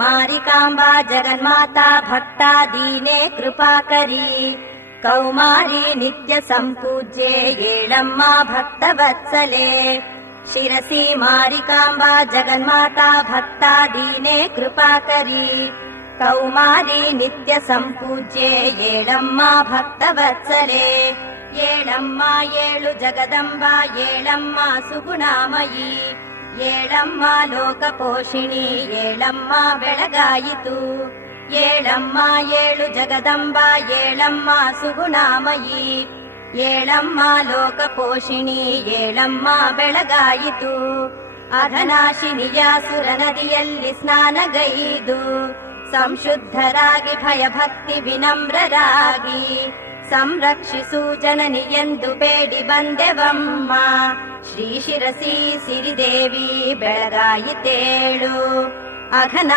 ಮಾರಿಕಾಂಬಾ ಜಗನ್ಮಾತಾ ಭಕ್ತಾ ದೀನೆ ಕೃಪಾಕರಿ ಕೌಮಾರಿ ನಿತ್ಯ ಸಂಪೂಜ್ಯೆ ಏಳಮ್ಮ ಭಕ್ತವತ್ಸಲೆ ಶಿರಸಿ ಮಾರಿಕಾಂಬಾ ಜಗನ್ಮಾತಾ ಭಕ್ತಾ ದೀನೆ ಕೃಪಾಕರಿ ಕೌಮಾರಿ ನಿತ್ಯ ಸಂಪೂಜ್ಯೆ ಏಳಮ್ಮ ಭಕ್ತವತ್ಸಲೆ ಏಳಮ್ಮ ಏಳು ಜಗದಂಬಾ ಏಳಮ್ಮ ಸುಗುಣಾಮಯಿ ಏಳಮ್ಮ ಲೋಕಪೋಷಿಣಿ ಏಳಮ್ಮ ಬೆಳಗಾಯಿತು ಏಳಮ್ಮ ಏಳು ಜಗದಂಬಾ ಏಳಮ್ಮ ಸುಗುಣಾಮಯಿ ಏಳಮ್ಮ ಲೋಕಪೋಷಿಣಿ ಏಳಮ್ಮ ಬೆಳಗಾಯಿತು ಅಘನಾಶಿನಿಯ ಸುರ ನದಿಯಲ್ಲಿ ಸ್ನಾನಗೈದು ಸಂಶುದ್ಧರಾಗಿ ಭಯಭಕ್ತಿ ವಿನಮ್ರರಾಗಿ ಸಂರಕ್ಷಿಸು ಜನನಿ ಎಂದು ಬೇಡಿ ಬಂದೆವಮ್ಮ ಶ್ರೀ ಶಿರಸಿ ಸಿರಿದೇವಿ ಬೆಳಗಾಯಿತೇಳು ಅಘನಾ